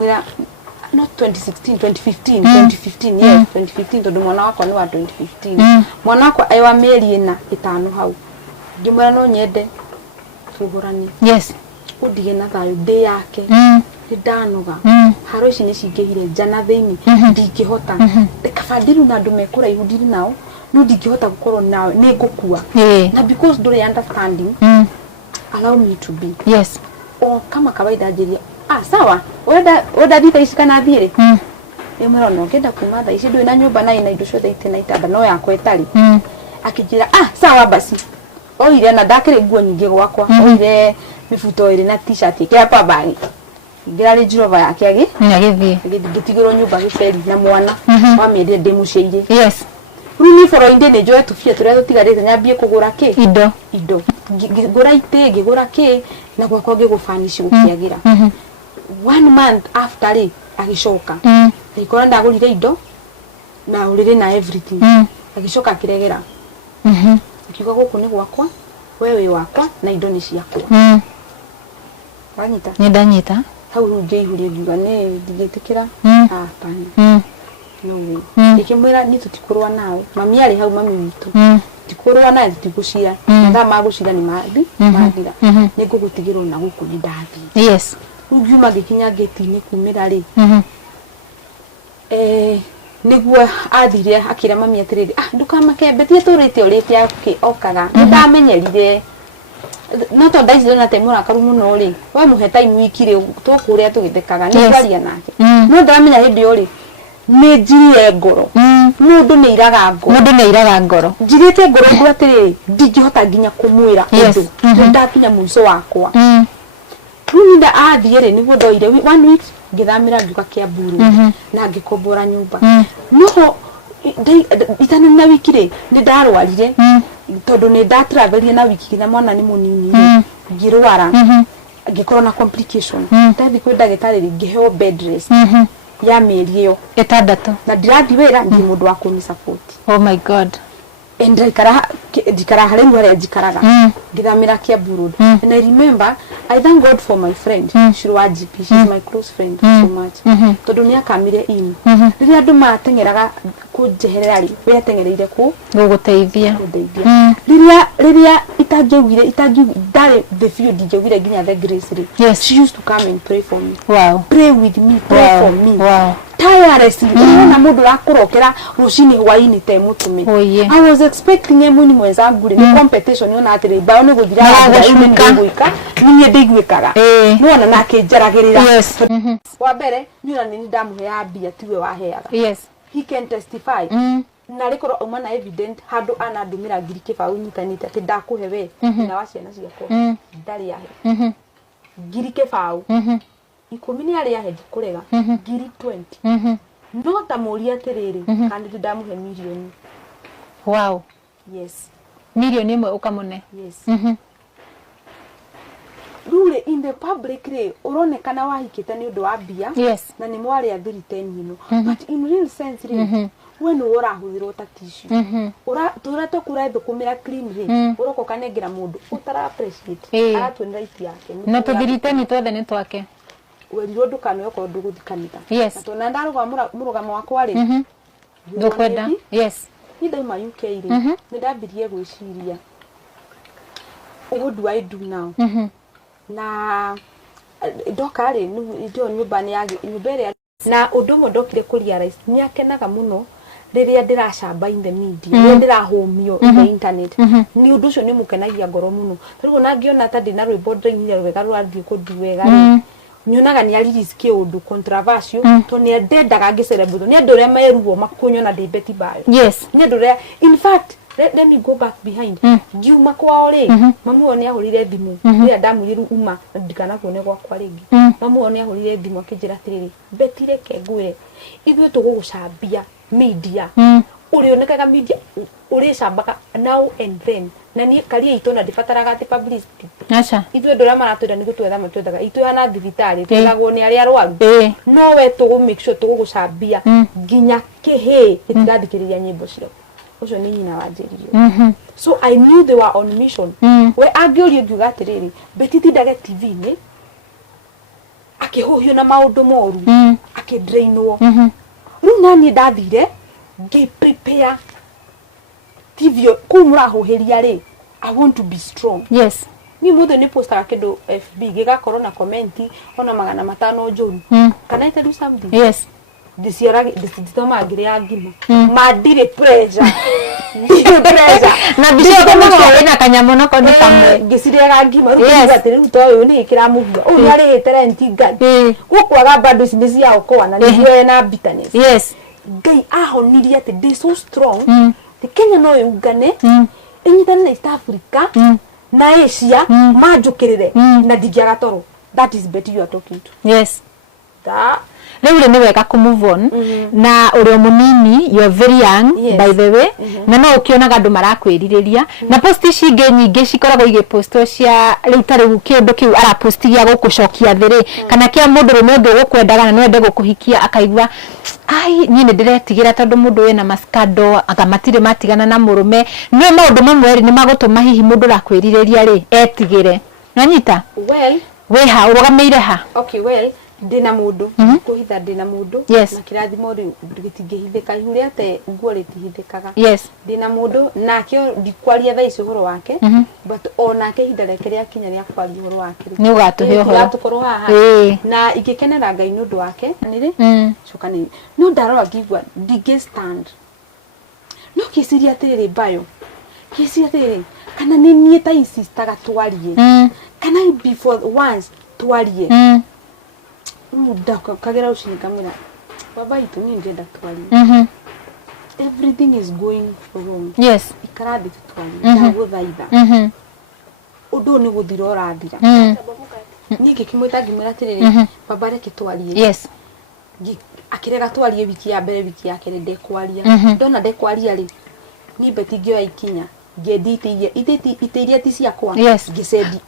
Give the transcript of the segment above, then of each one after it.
not 2016, 2015, yes, 2015 tondu mwana wakwa ni wa 2015. Mwana wakwa aiwa meri ina itano hau. Ngimwira no nyende tugurani. Yes. Udie na thayo day yake. Ndanoga. Haro ici ni cingihire jana thiini ndingihota. Kabadiru na andu mekura ihudiri nao. No ndingihota gukorwo nawe ni ngukua. Na because nduri understanding. Allow me to be. Yes. O kama kawaida njiria. Sawa. Oda thita ici kana thiire. Emero no ngenda kuma tha ici ndu na nyumba na ina indo ciothe itena itanda no yakwa itari. Akijira sawa basi. Oire na ndakire nguo nyingi gwakwa. Oire mifuto iri na t-shirt yake hapa bagi. Ngira ri jirova yake agi. Agithie. Gitigiro nyumba giferi na mwana. Wa miende ndimuceire. Yes. Runi foro inde ne joe tufie turia tutigarite nyambie kugura ki. Indo. Ngigura ite ngigura ki na gwakwa ngigufanishi gukiagira. 1 month after it agishoka. Nikora ndagurire indo na urire na everything. Agishoka kiregera. Kiuga guku ni gwakwa, wewe wakwa na indo ni ciakwa. Wanyita? Ndanyita. Hau runge ihurie ngiuga ni ndigetikira. Hapana. No way. Ikimwira ni tutikurwa nawe. Mami ari hau mami witu. Tikurwa nawe tigushira. Nda magushira ni mathira. Ni gugutigirwo na guku ni ndathi. Yes. Ungiuma gikinya geti ni kumira ri. Niguo athire akira mami atiriri ndukamake betie turite urite yake okaga ndamenyerire no to ndaicire na temura karu muno ri we muhe time wikire tukuria tugithekaga ni kwaria nake no ndamenya hindi uri ni njire ngoro mundu ni iraga ngoro njirite ngoro ndu atiriri ndingihota nginya kumwira undu ndakinya muico wakwa Runda athire niguo ndoire 1 week ngithamira nduka kia buru na ngikombora nyumba no itana na wikire ni ndarwarire tondu ni travelie na wiki na mwana ni munini ngirwara ngikorwo na complication ndathi kwi ndagitari ngiheo bed rest ya mieri iyo itandatu na ndirathi wira ndi mundu wa kuni support. Oh my god. Ndikara hare ngware njikaraga ngithamira kia buru and I remember I thank God for my friend Shirwa GP, she's my close friend so much tondu ni akamire in riria andu matengeraga kunjeherera ri we atengereire ku guguteithia riria itangewire dare the few dijewire ginya the grace ri she used to come and pray for me. Wow. Pray with me, pray for me. Wow. Tirelessly na mundu rakurokera rushini hwaini te mutume. I was expecting emu ni mwenzangu ni competition yona atire bao ni guthira guika ni ndigwikaga nona nake njaragirira wa mbere nyuna ni ndamuhe ya bia tiwe waheaga. Yes. He can testify na rikoro umana evident handu ana ndumira ngiri kibau nyitanite ati ndakuhe we na waciana ciakwa ndari yahe ngiri kibau ikumi ni ari yahe kurega ngiri 20 no ta muri atiriri kandi ndamuhe milioni. Wow. Yes. Milioni imwe ukamune. Yes. Rule in the public re uronekana wahikite ni undu wa bia. Yes. Na ni mwari athiri 10 but in real sense re when urahuthirwo ta tissue turato kuretho kumira clean re uroko kanengira mundu utara appreciate aratwenera iti yake na tuthirite twethe ni twake werirwo ndukano yoko nduguthikanita. Yes. To na ndaruga murugamo wakwa ri ndukwenda. Yes. Ndaima UK ri ni ndambirie gwiciria what do I do now na doka ri ndio nyumba ni yage nyumbere na undu mo ndokire kurealize ni akenaga muno riria ndiracamba in the media riria ndirahomio in the internet ni undu ucio ni mukenagia ngoro muno tondu na ngiona ta ndina rwimbo ndinire rwega rwathie kuduwega nyonaga ni aliriski undu controversial to ni ndendaga ngicelebrate ni andu ria meruo makunyona ndi beti bayo. Yes. Ni andu ria in fact let me go back behind ngiuma kwao ri mamu oni ahurire thimu ria ndamuriru uma ndikana kuone gwakwa ringi mamu oni ahurire thimu akinjira tiriri betire ke ngwire ithuĩ tugugucambia media urionekaga media urishambaga now and then na ni karia itona ndibataraga ati publicity. Acha ithuĩ ndora maratwenda ni gutwetha matwethaga itwehana thibitari twethagwo ni aria arwaru no we tugu make sure tugugucambia nginya kihi itigathikiriria nyimbo cio ucio ni nyina wa njiririo. So I knew they were on mission we angiurio ngiuga atiriri betiti ndage TV ni akihuhio na maundu moru akidrainwo Mhm. riu nani ndathire ngi prepare tivio kumurahuhiria ri I want to be strong. Yes. Ni muthe ni posta kindu FB gigakorwo na comment ona 500 njuru can I tell you something? Yes. Ndithoma ngiri ya ngima mandire pressure ndire pressure Na bisho kama ina kanyamo no kondi kamwe ngicirega ngima ruga atiri to uyu ni kiramugia uyu ari talent ngani gukwaga bado cindisi ya ukoa na niwe na bitterness. Yes. Ngai ahonirie ati they so strong the Kenya no yungane inyitane na East Africa na Asia majukirire na digiaga toro. That is better you are talking to. Yes. That Lewe ni weka ku move on na uri munini, you are very young. Yes. By the way na no ukionaga andu marakwiririria na post ici nyingi cikoragwo igiposto cia riu tari kindu kiu ara postigia gukucokia thiri kana kia mundu rume undu gukwendaga na no ende gukuhikia akaigua ai ni ndiretigira tondu mundu wina maskado akamatire matigana na murume no maundu mamwe ni magutuma hihi mundu rakwiririria ri etigire nanyita we ha urugameire ha. Okay, well ndina mundu kuhitha ndina mundu na kirathimo ri gitingihithika ihure ate nguo ritihithikaga. Yes. Ndina mundu nakio ndikwaria tha ici horo wake but ona ke hinda reke ria kinya ria kwaria horo wake ni ugatuhe horo ugatukorwo haha na igikenera Ngai nundu wake niri cukani no ndarora ngigwa ndige stand no kisiria atiriri bayo kisiria atiriri kana ni nie ta insistaga twarie kana before once twarie kagera ushini kamera baba itu ni ndenda twali everything is going wrong. Yes. Ikarathi twali na guthaitha udu ni guthira urathira niki kimwita ngimira tiriri baba reke twalie. Yes. Akirega twalie wiki ya mbere wiki ya kere ndekwaria ndona ndekwaria ri ni betingio ya ikinya ngeditiye itiria ti ciakwa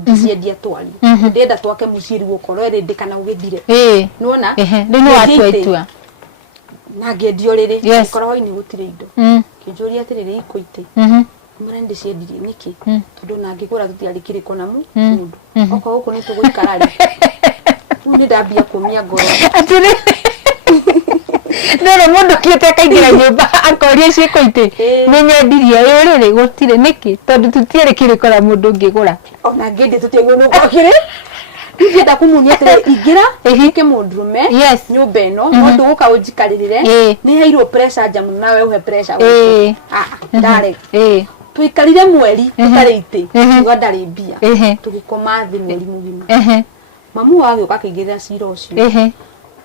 ngicendia twali ndenda twake muciri gukorwo ri ndikana ugithire nuona ndino watu aitua na ngendio riri ikorwo ini gutire indo kinjuria atiriri ikuite murende ciendirie niki tondu na ngigura tutiari kiriko namu mundu oko guku ni tuguikara ri uni ndambia kumia ngoro atiri nero mundu kiete kaingira nyumba akoria ciiko ite menyendirie riri gutire niki tondu tutiari kiriko na mundu ngigura ona ngende tutengu nugokire ngenda kumunia tere igira ehike mundurume nyumba eno mundu guka ujikaririre ni hairo pressure jamu nawe uhe pressure ndare tuikarire mweri tutarite tugandari mbia tugikoma thi mweri mugima mamu wage ukakigirira cira ucio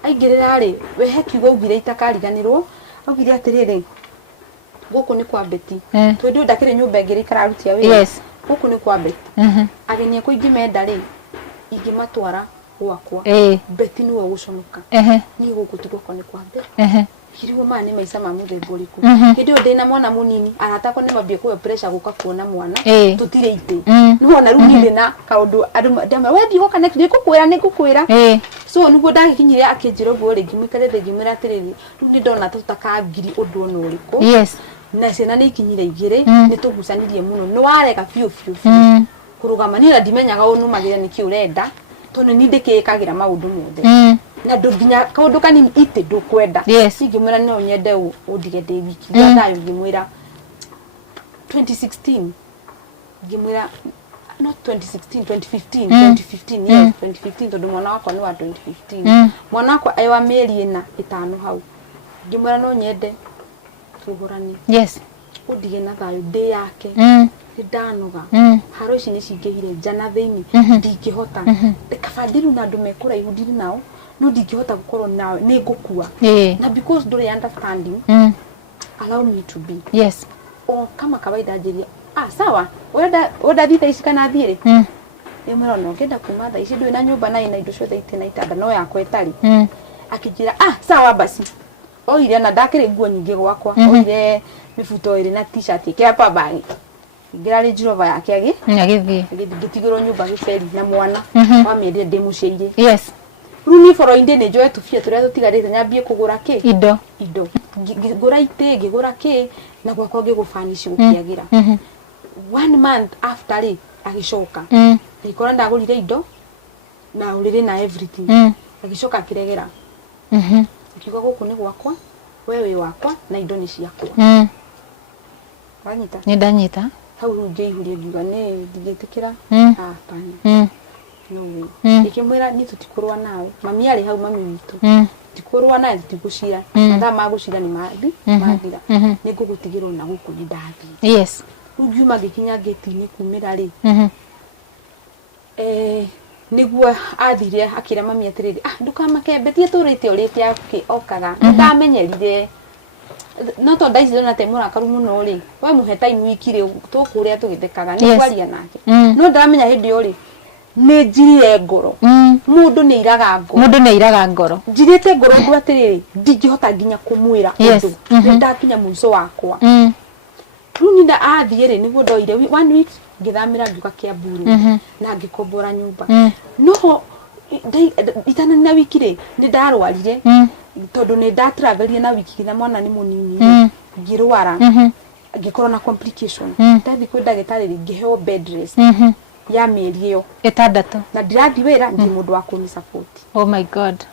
aingirira ri wehe kiugo ugire itakariganirwo augire atiriri guku ni kwa beti twendu ndakire nyumba ingire ikararutia wira guku ni kwa beti agenie kuingi menda ri ingimatwara gwakwa beti niwe guconoka ni guku tiguko ni kwa beti kiriwo mani maisa ma muthemba uriku kindu ndina mwana munini arata ko ni mabie kuwe pressure guka kuona mwana tutire ite nuona rugi ndina kaundu ndama wendi goka next ni kukwira so nugo ndagikinyire akinjiro guo ringi mwikare ringi mwira atiriri ndi ndona tutaka ngiri undu ono uriku na ciana ni ikinyire igire ni tugucanirie muno no wareka fiu kurugama ni ndimenyaga unu magire ni kiurenda tone ni ndikikagira maundu mothe na nduginya kaundu kanini ite ndukwenda ingimwira no nyende undige de wiki ndathayo ngimwira 2016 ngimwira not 2016 2015 2015 tondu mwana wakwa ni wa 2015 mwana wakwa aiwa mieri ina itano hau ngimwira no nyende tugurani undige na thayo de yake ndanoga haro ici ni cingihire njana thiini ndingihota kabandiru na andu mekura ihudiri nao no ndingihota gukorwo nawe ni ngukua na because nduri understanding allow me to be kama kawaida njiria sawa wenda thita ici kana thiire mara no ngenda kuma tha ici ndui na nyumba na ina indo ciothe itina itanda no yakwa itari akijira sawa basi oire na ndakire nguo nyingi gwakwa oire mifuto iri na t-shirt ikira pabagi ngirari jirova yake agithie gitigiro nyumba giceri na mwana wa mieri ndimuciire runi foro inde ne joe tufie turia tutigarite nyambie kugura ki indo ngigura ite ngigura ki na gwakwa ngigufanishi gukiagira 1 month after ri agicoka ikora ndagurire indo na urire na everything agicoka akiregera akiuga guku ni gwakwa wewe wakwa na indo ni ciakwa wanyita ni ndanyita hau ngeihuria ngiuga ni ndigetikira hapana no ikimwira ni tutikurwa nawe mami ari hau mami witu tikurwa nawe tigucira mathaa ma gucira ni mathira ni ngugutigirwo na guku ni ndathi yes ungiuma gikinya geti-ini kumira ri niguo athire akira mami atiriri ndukamake betie turite urite okaga ndamenyerire no to ndaici na te murakaru muno ri we muhe time wikire tukuria tugithekaga ni kwaria nake no ndamenya hindi uri ni njirire ngoro mundu ni iraga ngoro njirite ngoro ndu atiriri ndingihota nginya kumwira undu ndakinya muico wakwa runinda athie ri niguo ndoire 1 week ngithamira nduka kia mburu na ngikombora nyumba no itana na wiki ri ni ndarwarire tondu ni ndatravelie na wiki na mwana ni munini ngirwara ngikorwo na complication ndathi kwi ndagitari ri ngiheo bed rest ya mieri iyo 6 na ndirathi wira ndi mundu wa kuni support oh my god